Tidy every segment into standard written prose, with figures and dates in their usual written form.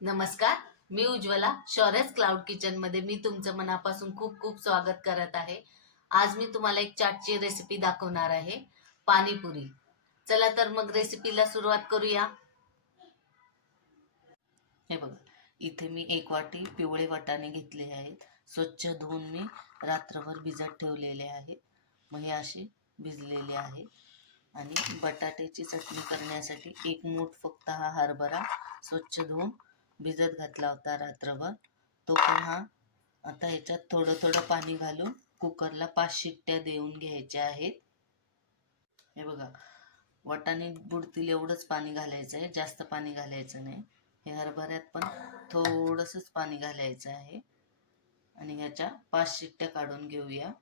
नमस्कार. मी Ujjwala. शौर्यच cloud kitchen मध्ये मी तुमचं मनापासून खूप खूप स्वागत करत आहे. आज मी तुम्हाला एक चाटची रेसिपी दाखवणार आहे, पाणीपुरी. चला तर मग रेसिपीला सुरुवात करूया. हे बघा, इथे मी 1 वाटी पिवळे वाटाणे घेतले आहेत. स्वच्छ धुवून मी रात्रभर भिजत ठेवलेले आहेत. मग हे असे भिजलेले आहेत. आणि बटाट्याची चटणी करण्यासाठी 1 मूठ फक्त हा हरभरा स्वच्छ धुवून भिजत घातला होता रात्रभर. तो पण आता ह्याच्यात थोडं थोडं पाणी घालून कुकरला 5 शिट्ट्या देऊन घ्यायच्या आहेत. हे बघा, वाटाणे बुडतील एवढंच पाणी घालायचं आहे, जास्त पाणी घालायचं नाही. हे हरभऱ्यात पण थोडंसंच पाणी घालायचं आहे. आणि ह्याच्या 5 शिट्ट्या काढून घेऊया.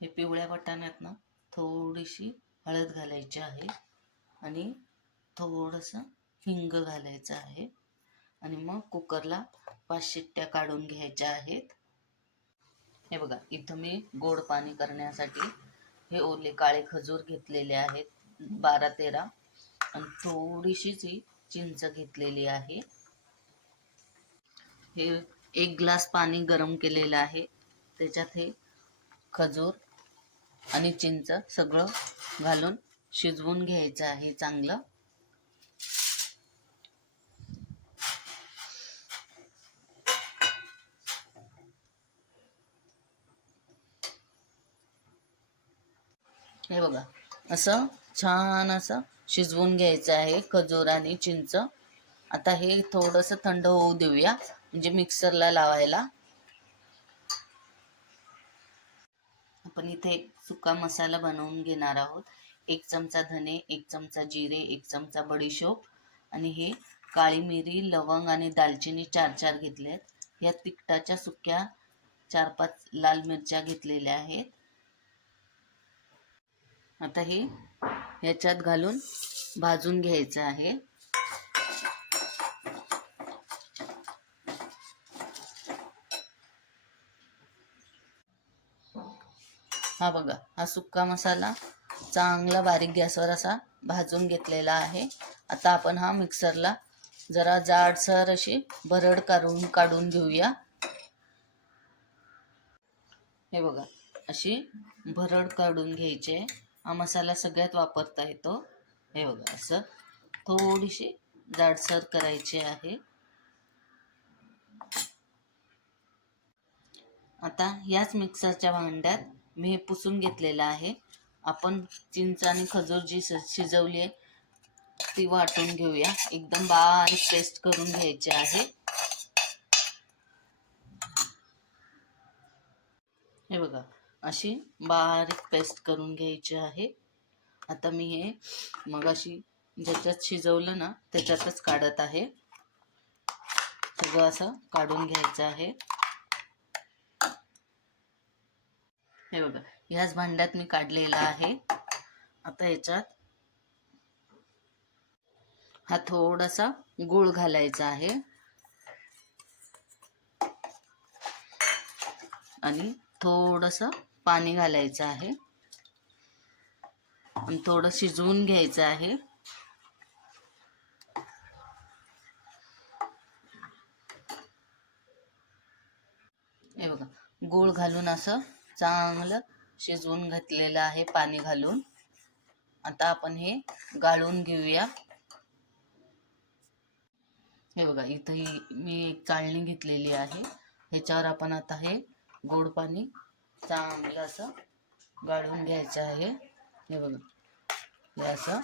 हे पिवळ्या वाटाण्यात ना थोडीशी हळद घालायची आहे आणि थोडंसं हिंग घालायचं आहे. आणि मग कुकरला 5 शिट्ट्या काढून घ्यायच्या आहेत. हे बघा, इथं मी गोड पाणी करण्यासाठी हे ओले काळे खजूर घेतलेले आहेत 12-13 आणि थोडीशीच ही चिंच घेतलेली आहे. हे 1 ग्लास पाणी गरम केलेलं आहे. त्याच्यात हे खजूर आणि चिंच सगळं घालून शिजवून घ्यायचं आहे चांगलं. हे बघा, असं छान असं शिजवून घ्यायचं आहे खजूर आणि चिंच. आता हे थोडंसं थंड होऊ देऊया, म्हणजे मिक्सरला लावायला. आपण इथे सुका मसाला बनवून घेणार आहोत. 1 चमचा धने, 1 चमचा जिरे, 1 चमचा बडीशोप आणि हे काळी मिरी, लवंग आणि दालचिनी 4-4 घेतलेत. या तिखटाच्या सुक्या 4-5 लाल मिरच्या घेतलेल्या आहेत. आता हे ह्याच्यात घालून भाजून घ्यायचं आहे. हा बघा, हा सुक्का मसाला चांगला बारीक गॅसवर असा भाजून घेतलेला आहे. आता आपण हा मिक्सरला जरा जाडसर अशी भरड काढून घेऊया. हे बघा, अशी भरड काढून घ्यायची आहे. हा मसाला सगळ्यात वापरता येतो. हे बघा, असं थोडीशी जाडसर करायची आहे. आता याच मिक्सरच्या भांड्यात मी हे पुसून घेतलेलं आहे. आपण चिंच आणि खजूर जी शिजवली आहे ती वाटून घेऊया. एकदम बारीक पेस्ट करून घ्यायची आहे. हे बघा, अशी बारीक पेस्ट करून घ्यायची आहे. आता मी हे मगाशी ज्याच्यात शिजवलं ना त्याच्यातच काढत आहे. सगळं असं काढून घ्यायचं आहे. हे बघा, ह्याच भांड्यात मी काढलेला आहे. आता ह्याच्यात हा थोडासा गूळ घालायचा आहे आणि थोडंसं पाणी घालायचं आहे आणि थोडं शिजवून घ्यायचं आहे. हे बघा, गूळ घालून असं चांगलं शिजवून घातलेलं आहे पाणी घालून. आता आपण हे गाळून घेऊया. हे बघा, इथं मी एक चाळणी घेतलेली आहे. ह्याच्यावर आपण आता हे गोड पाणी चांगलं असं गाळून घ्यायचं आहे. हे बघा, हे असं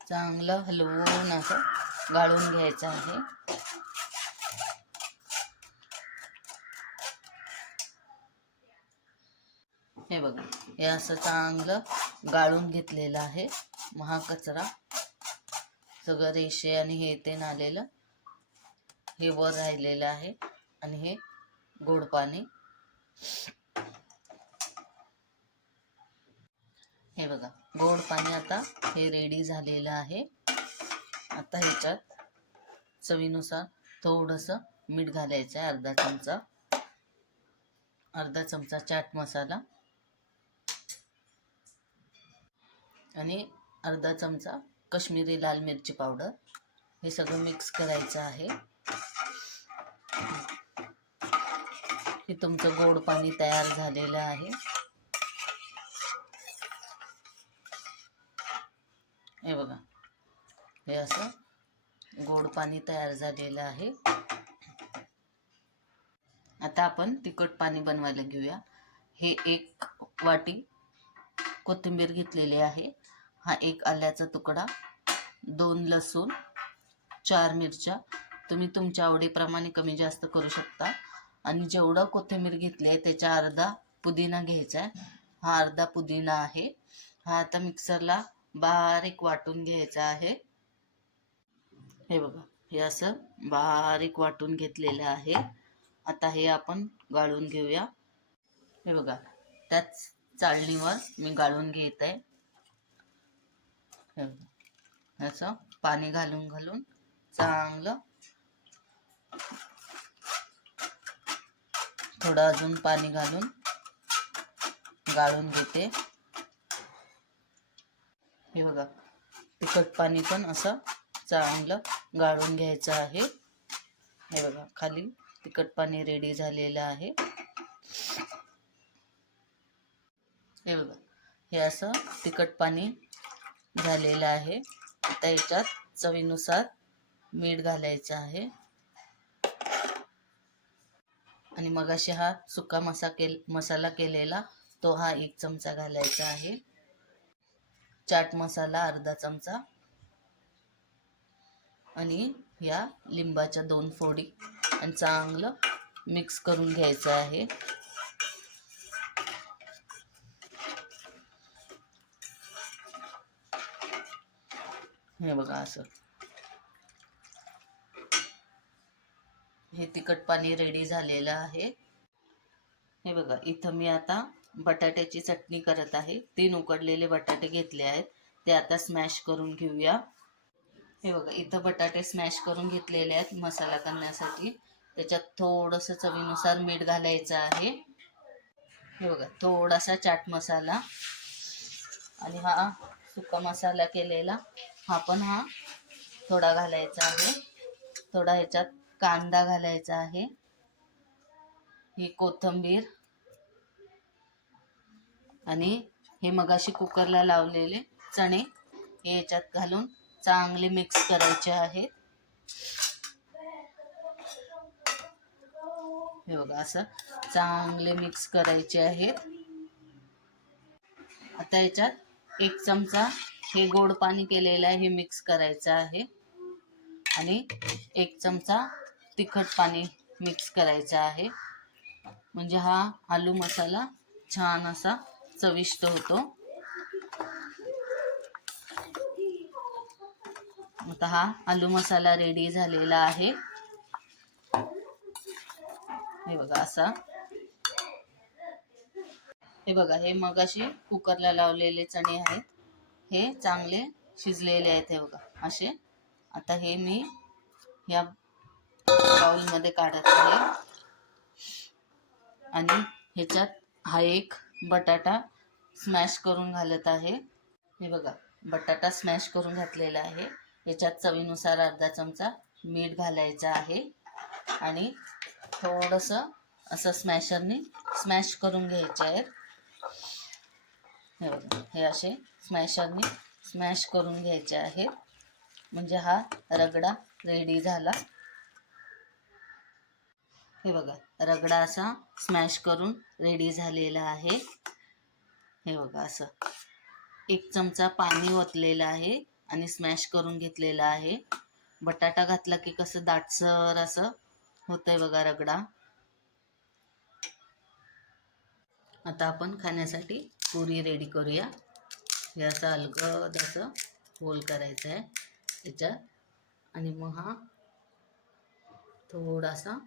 चांगलं हलवून असं गाळून घ्यायचं आहे. हे बघा, हे असं चांगलं गाळून घेतलेलं आहे. मग हा कचरा सगळं रेषे आणि हे ते आलेलं हे वर राहिलेलं आहे. आणि हे गोड पाणी. हे बघा, गोड पाणी आता हे रेडी झालेलं आहे. आता ह्याच्यात चवीनुसार थोडंसं मीठ घालायचं आहे. अर्धा चमचा चाट मसाला आणि अर्धा चमचा काश्मीरी लाल मिरची पावडर. हे सगळं मिक्स करायचं आहे. हे तुमचं गोड पाणी तयार झालेलं आहे. हे बघा, हे असं गोड पाणी तयार झालेलं आहे. आता आपण तिखट पाणी बनवायला घेऊया. हे 1 वाटी कोथिंबीर घेतलेली आहे. हा 1 आल्याचा तुकडा, 2 लसूण, 4 मिरच्या. तुम्ही तुमच्या आवडीप्रमाणे कमी जास्त करू शकता. आणि जेवढं कोथिंबीर घेतली आहे त्याच्या अर्धा पुदिना घ्यायचा आहे. हा अर्धा पुदिना आहे. हा आता मिक्सरला बारीक वाटून घ्यायचा आहे. हे बघा, हे असं बारीक वाटून घेतलेलं आहे. आता हे आपण गाळून घेऊया. हे बघा, त्याच चाळणीवर मी गाळून घेत आहे. ह्याचं पाणी घालून घालून चांगलं, थोडं अजून पाणी घालून गाळून घेते. हे बघा, तिखट पाणी पण असं चांगलं गाळून घ्यायचं आहे. हे बघा, खाली तिखट पाणी रेडी झालेलं आहे. हे बघा, हे असं तिखट पाणी झालेलं आहे. आता याच्यात चवीनुसार मीठ घालायचं आहे. आणि मगाशी हा सुका मसाला केलेला तो हा 1 चमचा घालायचा आहे. चाट मसाला अर्धा चमचा. आणि या लिंबाच्या 2 फोडी. आणि चांगलं मिक्स करून घ्यायचं आहे. हे बघा, असं हे तिखट पाणी रेडी झालेलं आहे. हे बघा, इथं मी आता बटाट्याची चटणी करत आहे. 3 उकडलेले बटाटे घेतले आहेत. ते आता स्मॅश करून घेऊया. हे बघा, इथं बटाटे स्मॅश करून घेतलेले आहेत मसाला करण्यासाठी. त्याच्यात थोडंसं चवीनुसार मीठ घालायचं आहे. हे बघा, थोडासा चाट मसाला. आणि हा सुका मसाला केलेला हा पण थोडा घालायचा आहे. थोडा ह्याच्यात कांदा घालायचा आहे. ही कोथिंबीर. आणि हे मगाशी कुकरला लावलेले चणे हे याच्यात घालून चांगले मिक्स करायचे आहेत. हे बघा, असं चांगले मिक्स करायचे आहेत. आता याच्यात 1 चमचा हे गोड पाणी केलेलं आहे हे मिक्स करायचं आहे. आणि 1 चमचा तिखट पाणी मिक्स करायचं आहे. म्हणजे हा आलू मसाला छान असा चविष्ट होतो. आता हा आलू मसाला रेडी झालेला आहे. हे बघा, असा. हे बघा, हे मगाशी कुकरला लावलेले चणे आहेत. हे चांगले शिजलेले आहेत. हे बघा, असे. आता हे मी या बाउलमध्ये काढत आहे. आणि ह्याच्यात हा 1 बटाटा स्मॅश करून घालत आहे. हे बघा, बटाटा स्मॅश करून घातलेला आहे. याच्यात चवीनुसार अर्धा चमचा मीठ घालायचं आहे. आणि थोडंसं असं स्मॅशरने स्मॅश करून घ्यायचे आहेत. हे बघा, हे असे स्मॅशरने स्मॅश करून घ्यायचे आहेत. म्हणजे हा रगडा रेडी झाला. हे बघा, रगडा असा स्मॅश करून रेडी झालेला आहे. हे बघा, असं 1 चमचा पाणी ओतलेलं आहे आणि स्मॅश करून घेतलेला आहे. बटाटा घातला की कसं दाटसर असं होतंय बघा रगडा. आता आपण खाण्यासाठी पुरी रेडी करूया. हे असं अलगद असं होल करायचं आहे याच्यात. आणि मग हा थोडासा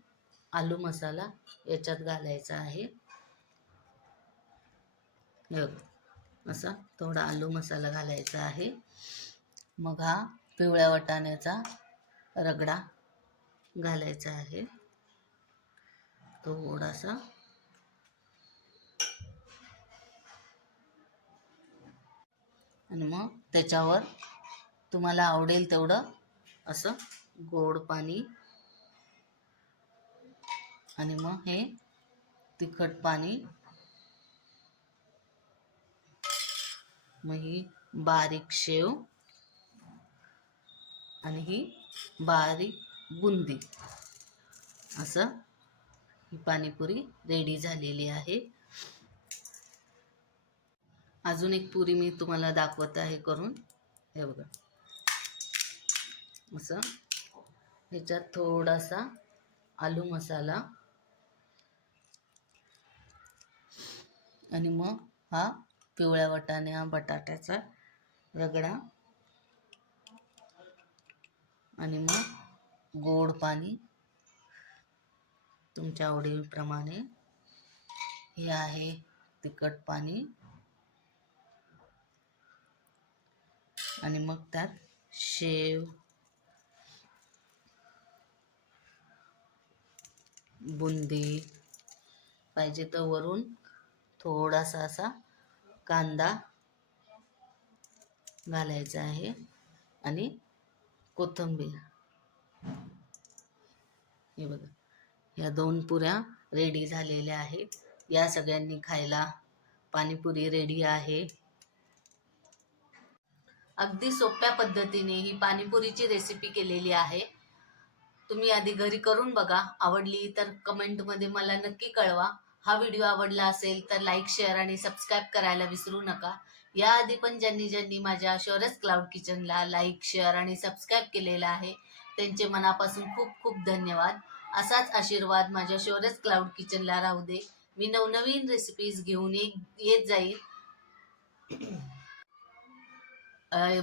आलू मसाला याच्यात घालायचा आहे. असा थोडा आलू मसाला घालायचा आहे. मग हा पिवळ्या वाटाण्याचा रगडा घालायचा आहे थोडासा. आणि मग त्याच्यावर तुम्हाला आवडेल तेवढं असं गोड पाणी आणि मग हे तिखट पाणी, मग ही बारीक शेव आणि ही बारीक बुंदी, असं ही पाणीपुरी रेडी झालेली आहे. अजून एक पुरी मी तुम्हाला दाखवत आहे करून. हे बघा, असं ह्याच्यात थोडासा आलू मसाला आणि मग हा पिवळ्या वाटाण्या बटाट्याचा रगडा आणि मग गोड पाणी तुमच्या आवडीप्रमाणे. हे आहे तिखट पाणी आणि मग त्यात शेव, बुंदी, पाहिजे तर वरून थोडासा असा कांदा घालायचा आहे आणि कोथिंबीर. हे बघा, या 2 पुऱ्या रेडी झालेल्या आहेत. या सगळ्यांनी खायला. पाणीपुरी रेडी आहे. अगदी सोप्या पद्धतीने ही पाणीपुरीची रेसिपी केलेली आहे. तुम्ही आधी घरी करून बघा. आवडली तर कमेंटमध्ये मला नक्की कळवा. हा व्हिडिओ आवडला असेल तर लाईक, शेअर आणि सबस्क्राईब करायला विसरू नका. याआधी पण ज्यांनी माझ्या शौर्यस क्लाउड किचनला लाईक, शेअर आणि सबस्क्राईब केलेला आहे त्यांचे मनापासून खूप खूप धन्यवाद. असाच आशीर्वाद माझ्या शौर्यस क्लाउड किचनला राहू दे. मी नवनवीन रेसिपीज घेऊन येत जाईल.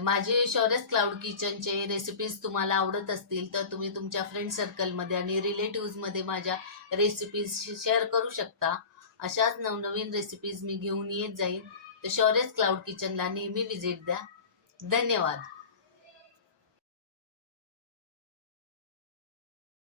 माझे शौर्यस क्लाउड किचनचे रेसिपीज तुम्हाला आवडत असतील तर तुम्ही तुमच्या फ्रेंड सर्कलमध्ये आणि रिलेटिव्हजमध्ये माझ्या रेसिपीज शेअर करू शकता. अशाच नवनवीन रेसिपीज मी घेऊन येत जाईन. तर शौर्यस क्लाउड किचनला नेहमी विजिट द्या. धन्यवाद.